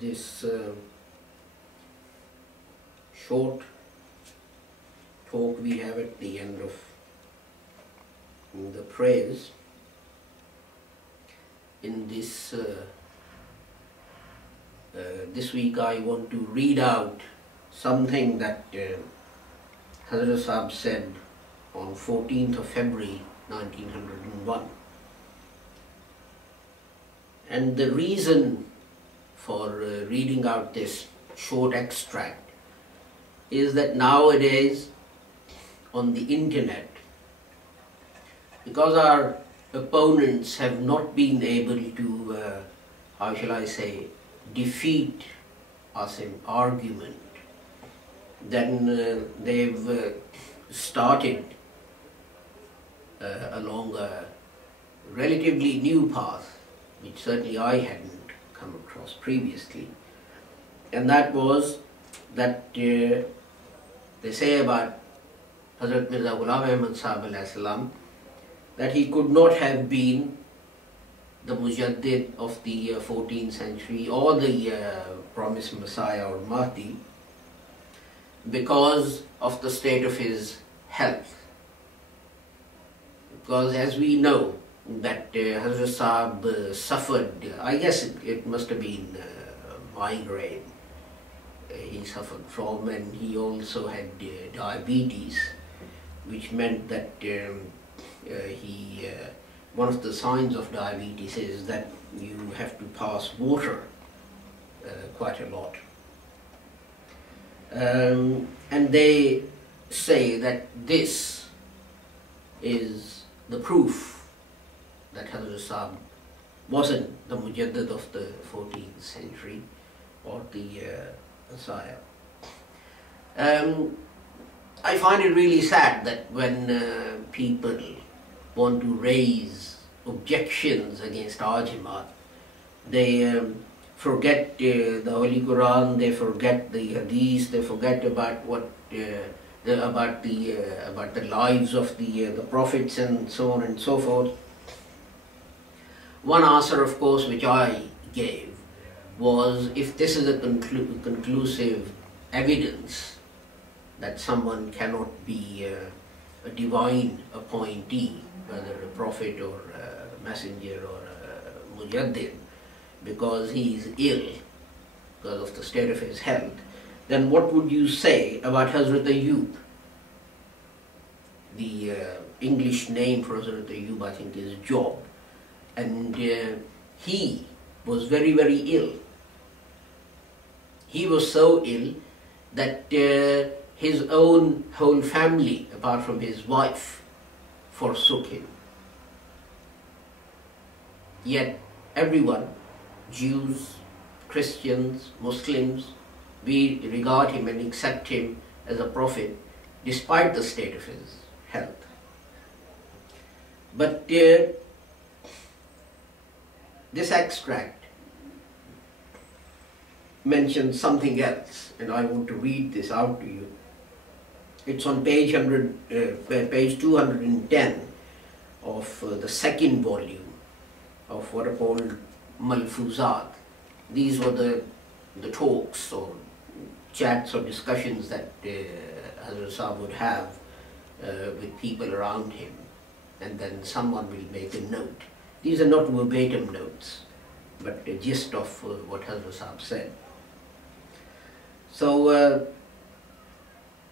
this short talk we have at the end of the prayers. In this this week I want to read out something that Hazrat Sahib said on 14th of February 1901. And the reason for reading out this short extract is that nowadays on the internet, because our opponents have not been able to, how shall I say, defeat us in argument, then they've started along a relatively new path, which certainly I hadn't come across previously. And that was that they say about Hazrat Mirza Ghulam Ahmad Sahib alayhi salam that he could not have been the Mujaddid of the 14th century or the promised Messiah or Mahdi because of the state of his health. Because as we know that Hazrat Sahib suffered, I guess it must have been migraine he suffered from, and he also had diabetes, which meant that one of the signs of diabetes is that you have to pass water quite a lot. And they say that this is the proof that Hazrat Sahib wasn't the Mujaddid of the 14th century or the Messiah. I find it really sad that when people want to raise objections against our Jamaat, they forget the Holy Quran, they forget the Hadith, they forget about what about the lives of the prophets and so on and so forth. One answer, of course, which I gave was, if this is a conclusive evidence that someone cannot be a divine appointee, whether a prophet or a messenger or a mujaddid, because he is ill because of the state of his health, then what would you say about Hazrat Ayyub? The English name for Hazrat Ayyub, I think, is Job. And he was very, very ill. He was so ill that his own whole family, apart from his wife, forsook him. Yet everyone, Jews, Christians, Muslims, we regard him and accept him as a prophet despite the state of his health. But this extract mentions something else, and I want to read this out to you. It's on page 210 of the second volume of what are called Malfuzat. These were the talks or chats or discussions that Hazrat Sahib would have with people around him, and then someone will make a note. These are not verbatim notes, but the gist of what Hazrat Sahib said. So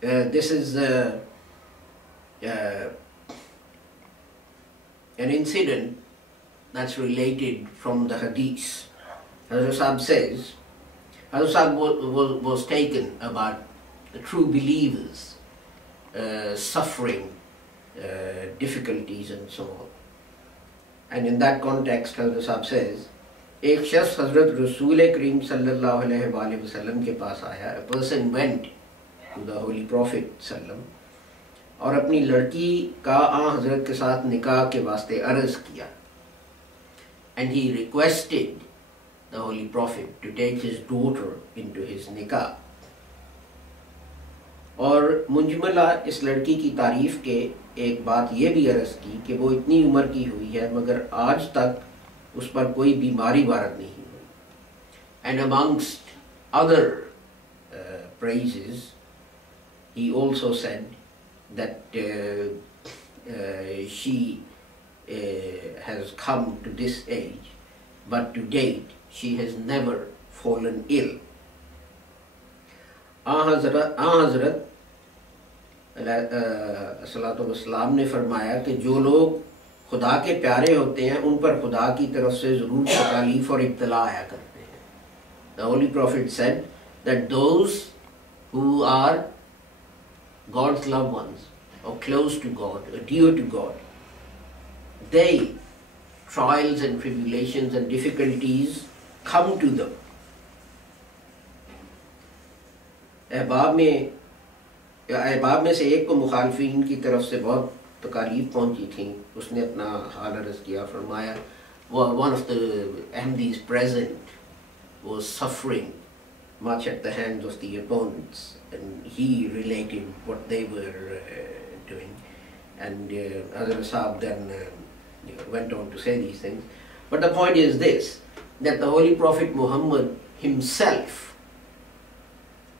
this is an incident that's related from the Hadith. Hazrat Sahib says, Hazrat Sahib was taken about the true believers suffering difficulties and so on. And in that context, Hazrat Sahib says, एक शख्स हजरत रसूल करीम सल्लल्लाहु अलैहि वसल्लम के पास आया. A person went to the Holy Prophet sallam और अपनी लड़की का हजरत के साथ निकाह के वास्ते अर्ज किया. And he requested the Holy Prophet to take his daughter into his nikah. और मुंजमला इस लड़की की तारीफ के एक बात ये भी अर्ज की कि वो इतनी उम्र की हुई है मगर आज तक उस पर कोई बीमारी वारद नहीं हुई. And amongst other praises, he also said that she has come to this age, but to date she has never fallen ill. Hazrat सलातो-व-सलाम ने फरमाया कि जो लोग खुदा के प्यारे होते हैं उन पर खुदा की तरफ से ज़रूर तकालीफ और इब्तला आया करते हैं. The Holy Prophet said that those who are God's loved ones, or close to God, or dear to God, they, trials and tribulations and difficulties come to them. अहबाब में से एक को मुखालफीन की तरफ से बहुत तकालीफ पहुंची थी. उसने अपना हाल अर्ज़ किया, फरमाया one of the Ahmadis present was suffering much at the hands of the opponents, and he related what they were doing, and Hazrat Sahab then went on to say these things. But the point is this, that the Holy Prophet Muhammad himself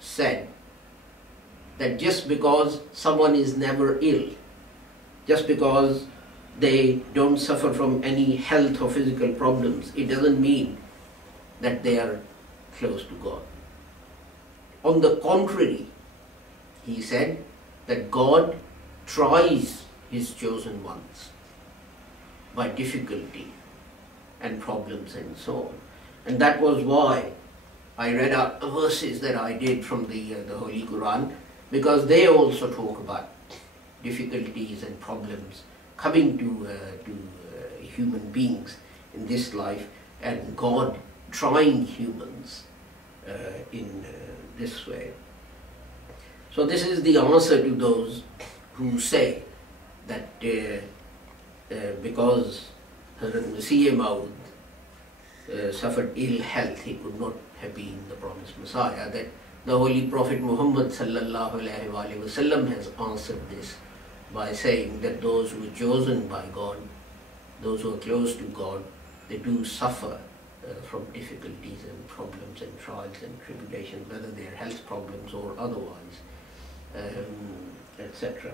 said that just because someone is never ill, just because they don't suffer from any health or physical problems, it doesn't mean that they are close to God. On the contrary, he said that God tries His chosen ones by difficulty and problems and so on. And that was why I read out the verses that I did from the Holy Quran, because they also talk about difficulties and problems coming to human beings in this life, and God trying humans in this way. So this is the answer to those who say that because Hazrat Masih Maud suffered ill health, he could not have been the promised Messiah, that the Holy Prophet Muhammad sallallahu alaihi wasallam has answered this by saying that those who are chosen by God, those who are close to God, they do suffer from difficulties and problems and trials and tribulations, whether they are health problems or otherwise, etc.